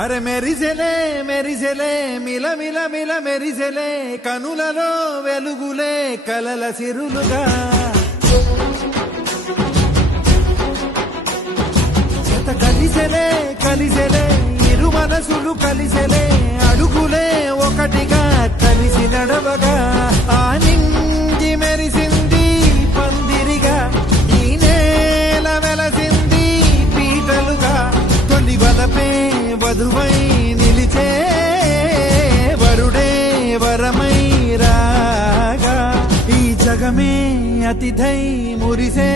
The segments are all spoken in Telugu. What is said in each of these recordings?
అరే మెరిసెలే మెరిసెలే మిల మిల మిల మెరిసెలే కనులలో వెలుగులే కలల సిరులుగా జత కలిసెలే కలిసెలే ఇరు మనసులు కలిసెలే అడుగులే ఒకటిగా కలిసి నడవగా ఆ నింగి మెరిసింది పందిరిగా ఈ నేల వెలసింది పీటలుగా తొలి వలపే వధువై నిలిచే వరుడే వరమై రాగా ఈ జగమే అతిథై మురిసే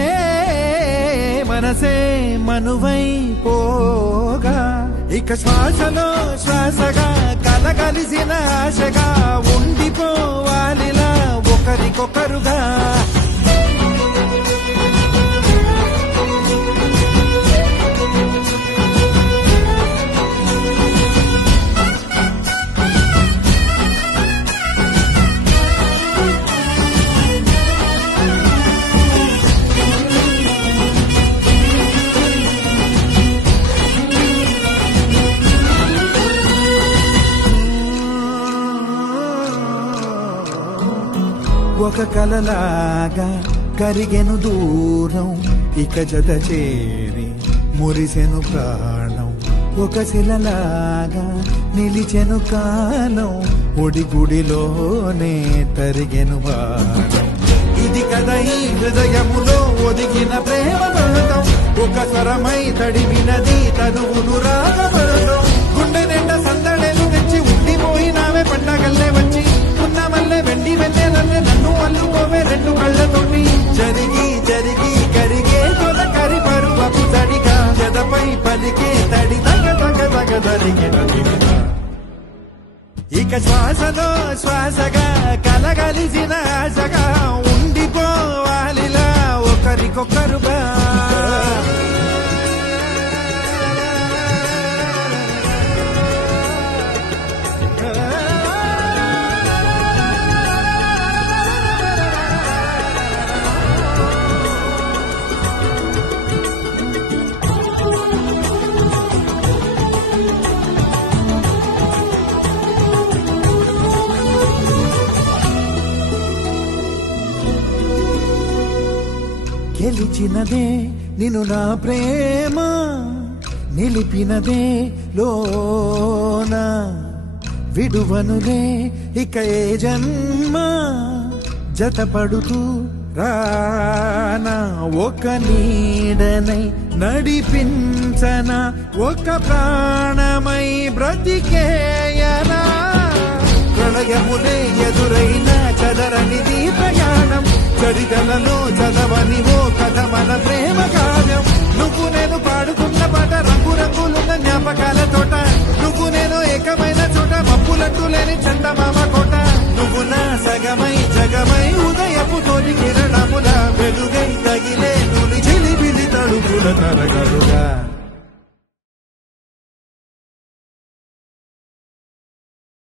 మనసే మనువై పోగా ఇక శ్వాసలో శ్వాసగా కలగలిసిన ఆశగా ఉండిపోవాలిలా ఒకరికొకరుగా ఒక కలలాగా కరిగెను దూరం ఇక జత చేరి మురిసెను ప్రాణం ఒక శిలలాగా నిలిచెను కాలం ఒడిగుడిలోనే తరిగెను బాణం ఇది కదా ఈ హృదయములో ఒదిగిన ప్రేమబంధం ఒక స్వరమై తడివినది తనువును రాగబడతాం గుండె నిండా సందడేలు తెచ్చి ఉండిపోయినావే పండగల్లే వచ్చి ఉన్నమల్లే వెండి వెన్నెలల్లే నన్ను అల్లుకోవే రెండు కళ్ళతోటి జరిగి జరిగి కరిగే తొలకరి పరువపు తడిగా జదపై పలికే తడి తగ తగ తగ జరిగినది ఇక శ్వాసలో శ్వాసగా కలగలిసిన ఆశగా ఉండిపోవాలిలా ఒకరికొకరుగా గెలిచినదే నిన్ను నా ప్రేమ నిలిపినదే లోన విడువనులే ఇక ఏ జన్మ జతపడుతూ రానా ఒక నీడనై నడిపించనా ఒక ప్రాణమై బ్రతికేయనా ప్రళయములే ఎదురైన చదరనిది ప్రయాణం చరితలలో చదవని ఓ కథ మన ప్రేమ కావ్యం నువ్వు నేను పాడుకున్న పాట రంగు రంగులున్న జ్ఞాపకాల తోట నువ్వు నేను ఏకమైన చోట మప్పులట్టు లేని చందమామ కోట నువ్వు నా సగమై జగమై ఉదయపు తోటి కిరణముల వెలుగై తగిలే నులి చిలిబిలి తడుపుల తరగలుగా